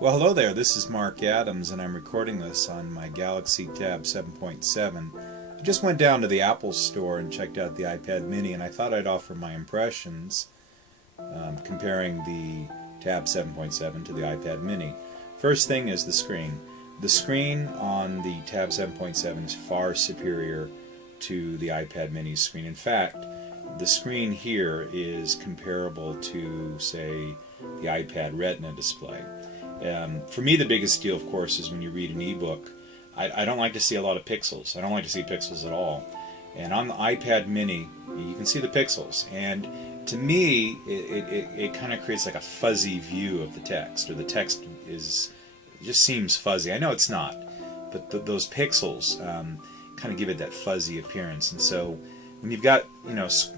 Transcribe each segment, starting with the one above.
Well, hello there. This is Mark Adams, and I'm recording this on my Galaxy Tab 7.7. I just went down to the Apple store and checked out the iPad mini, and I thought I'd offer my impressions comparing the Tab 7.7 to the iPad mini. First thing is the screen. The screen on the Tab 7.7 is far superior to the iPad mini's screen. In fact, the screen here is comparable to, say, the iPad Retina display. For me, the biggest deal, of course, is when you read an ebook. I don't like to see a lot of pixels. I don't like to see pixels at all. And on the iPad mini, you can see the pixels. And to me, it kind of creates like a fuzzy view of the text, or the text just seems fuzzy. I know it's not, but those pixels kind of give it that fuzzy appearance. And so when you've got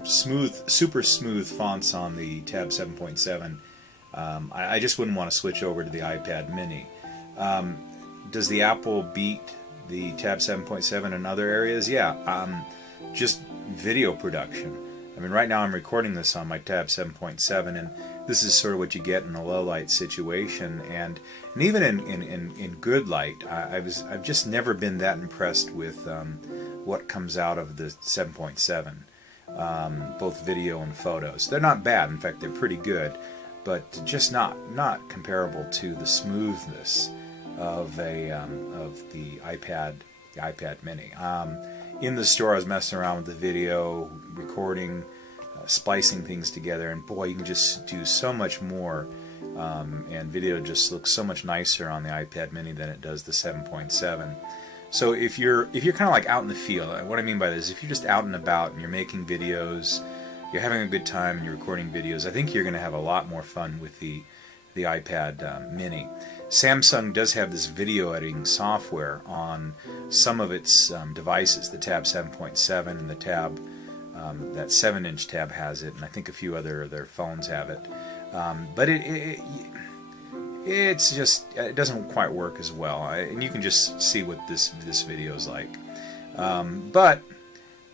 super smooth fonts on the Tab 7.7, I just wouldn't want to switch over to the iPad mini. Does the Apple beat the Tab 7.7 in other areas? Yeah. Just video production. I mean, right now I'm recording this on my Tab 7.7, and this is sort of what you get in a low light situation, and even in good light, I've just never been that impressed with what comes out of the 7.7, both video and photos. They're not bad. In fact, they're pretty good, but just not comparable to the smoothness of the iPad mini. In the store, I was messing around with the video, recording, splicing things together, and boy, you can just do so much more. And video just looks so much nicer on the iPad mini than it does the 7.7. So if you're kind of like out in the field, what I mean by this, if you're just out and about and you're making videos, you're having a good time and you're recording videos, I think you're going to have a lot more fun with the iPad mini. Samsung does have this video editing software on some of its devices. The Tab 7.7 and the Tab, that 7-inch Tab has it, and I think a few other their phones have it. But it's just, it doesn't quite work as well, and you can just see what this video is like. But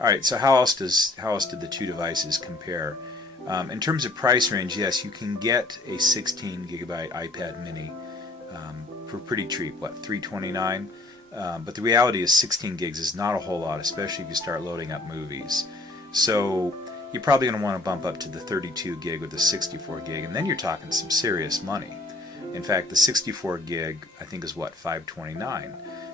all right, so how else did the two devices compare? In terms of price range, yes, you can get a 16 gigabyte iPad mini for pretty cheap, what, $329? But the reality is 16 gigs is not a whole lot, especially if you start loading up movies. So you're probably going to want to bump up to the 32 gig or the 64 gig, and then you're talking some serious money. In fact, the 64 gig, I think, is what, $529.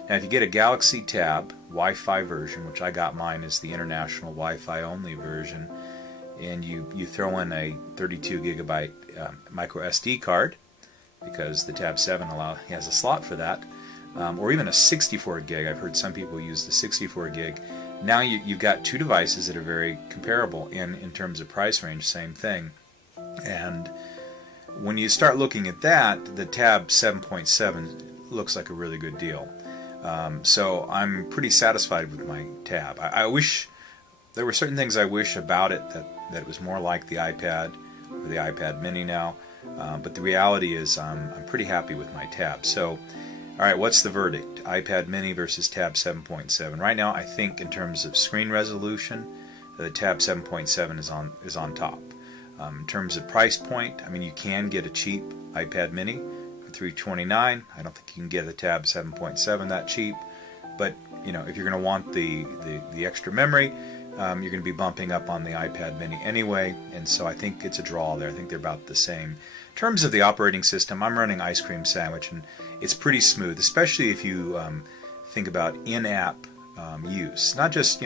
Now, if you get a Galaxy Tab Wi-Fi version, which I got mine is the international Wi-Fi only version, and you throw in a 32 gigabyte microSD card, because the Tab 7 has a slot for that, or even a 64 gig. I've heard some people use the 64 gig. Now you've got two devices that are very comparable in terms of price range, same thing. And when you start looking at that, the Tab 7.7 looks like a really good deal. So I'm pretty satisfied with my Tab. I wish there were certain things I wish about it, that it was more like the iPad or the iPad mini now, but the reality is I'm pretty happy with my Tab. So alright, what's the verdict? iPad mini versus Tab 7.7. Right now, I think in terms of screen resolution, the Tab 7.7 is on top. In terms of price point, I mean, you can get a cheap iPad mini for $329. I don't think you can get a Tab 7.7 that cheap, but if you're going to want the extra memory, you're going to be bumping up on the iPad mini anyway, and so I think it's a draw there. I think they're about the same. In terms of the operating system, I'm running Ice Cream Sandwich, and it's pretty smooth, especially if you think about in-app use, not just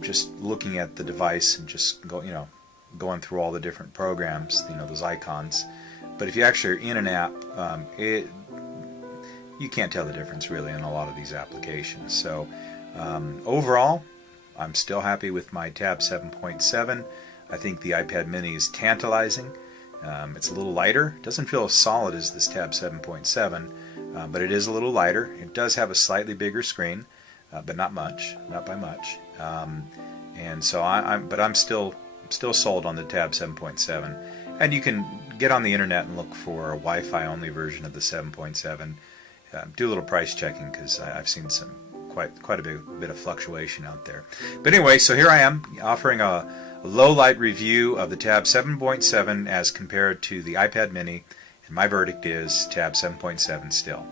just looking at the device and just going through all the different programs, those icons. But if you actually are in an app, you can't tell the difference really in a lot of these applications. So overall, I'm still happy with my Tab 7.7. I think the iPad mini is tantalizing. It's a little lighter. It doesn't feel as solid as this Tab 7.7, but it is a little lighter. It does have a slightly bigger screen, but not much, not by much. And so I'm still sold on the Tab 7.7. And you can get on the internet and look for a Wi-Fi only version of the 7.7. Do a little price checking, because I've seen some quite a bit of fluctuation out there. But anyway, so here I am offering a low light review of the Tab 7.7 as compared to the iPad mini My verdict is tab 7.7 still.